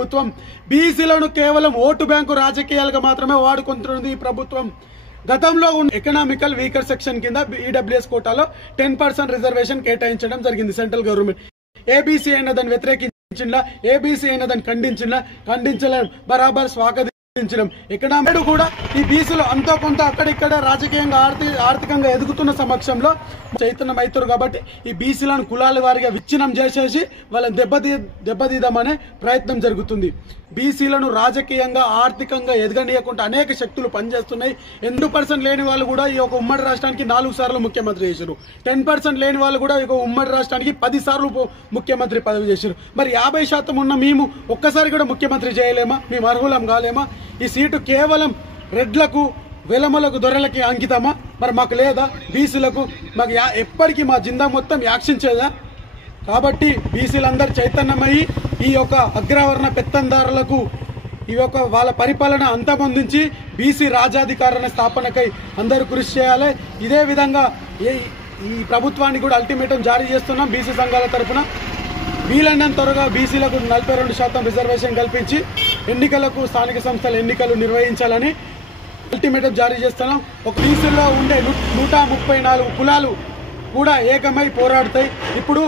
ప్రభుత్వం బీసీలను కేవలం ఓటు బ్యాంకు రాజకీయాలుగా మాత్రమే వాడుకుంటున్నది ఈ ప్రభుత్వం. గతంలో ఉన్న ఎకనామికల్ వీకర్ సెక్షన్ కింద ఈడబ్ల్యూఎస్ కోటాలో 10% రిజర్వేషన్ కేటాయించడం జరిగింది సెంట్రల్ గవర్నమెంట్. ఏబీసీ అయిన దాన్ని వ్యతిరేకించిన, ఏబీసీ అయిన దాన్ని ఖండించలేం, బరాబర్ స్వాగతించడం. ఎకనామిక్ కూడా ఈ బీసీలు అంతో కొంత అక్కడిక్కడ రాజకీయంగా ఆర్థికంగా ఎదుగుతున్న సమక్షంలో చైతన్యం అవుతారు. కాబట్టి ఈ బీసీలను కులాల వారిగా విచ్ఛిన్నం చేసేసి వాళ్ళని దెబ్బతీద్దామనే ప్రయత్నం జరుగుతుంది. బీసీలను రాజకీయంగా ఆర్థికంగా ఎదగనీయకుండా అనేక శక్తులు పనిచేస్తున్నాయి. 2% లేని వాళ్ళు కూడా ఈ యొక్క ఉమ్మడి రాష్ట్రానికి 4 సార్లు ముఖ్యమంత్రి చేశారు. 10% లేని వాళ్ళు కూడా ఈ ఉమ్మడి రాష్ట్రానికి 10 సార్లు ముఖ్యమంత్రి పదవి చేశారు. మరి 50% ఉన్న మేము ఒక్కసారి కూడా ముఖ్యమంత్రి చేయలేమా? మేము అర్హులం కాలేమా? ఈ సీటు కేవలం రెడ్లకు, వెలమలకు, దొరలకి అంకితమా? మరి మాకు లేదా? బీసీలకు మాకు ఎప్పటికీ మా జిందా మొత్తం యాక్షించేదా? కాబట్టి బీసీలందరూ చైతన్యమయ్యి ఈ యొక్క అగ్రవర్ణ పెత్తందారులకు ఈ యొక్క వాళ్ళ పరిపాలన అంతమొందించి బీసీ రాజ్యాధికారణ స్థాపనకై అందరూ కృషి చేయాలి. ఇదే విధంగా ఈ ప్రభుత్వానికి కూడా అల్టిమేటం జారీ చేస్తున్నాం. బీసీ సంఘాల తరఫున వీలైనంత త్వరగా బీసీలకు 42% రిజర్వేషన్ కల్పించి ఎన్నికలకు, స్థానిక సంస్థల ఎన్నికలు నిర్వహించాలని అల్టిమేటం జారీ చేస్తున్నాం. ఒక బీసీలో ఉండే 134 కులాలు కూడా ఏకమై పోరాడతాయి. ఇప్పుడు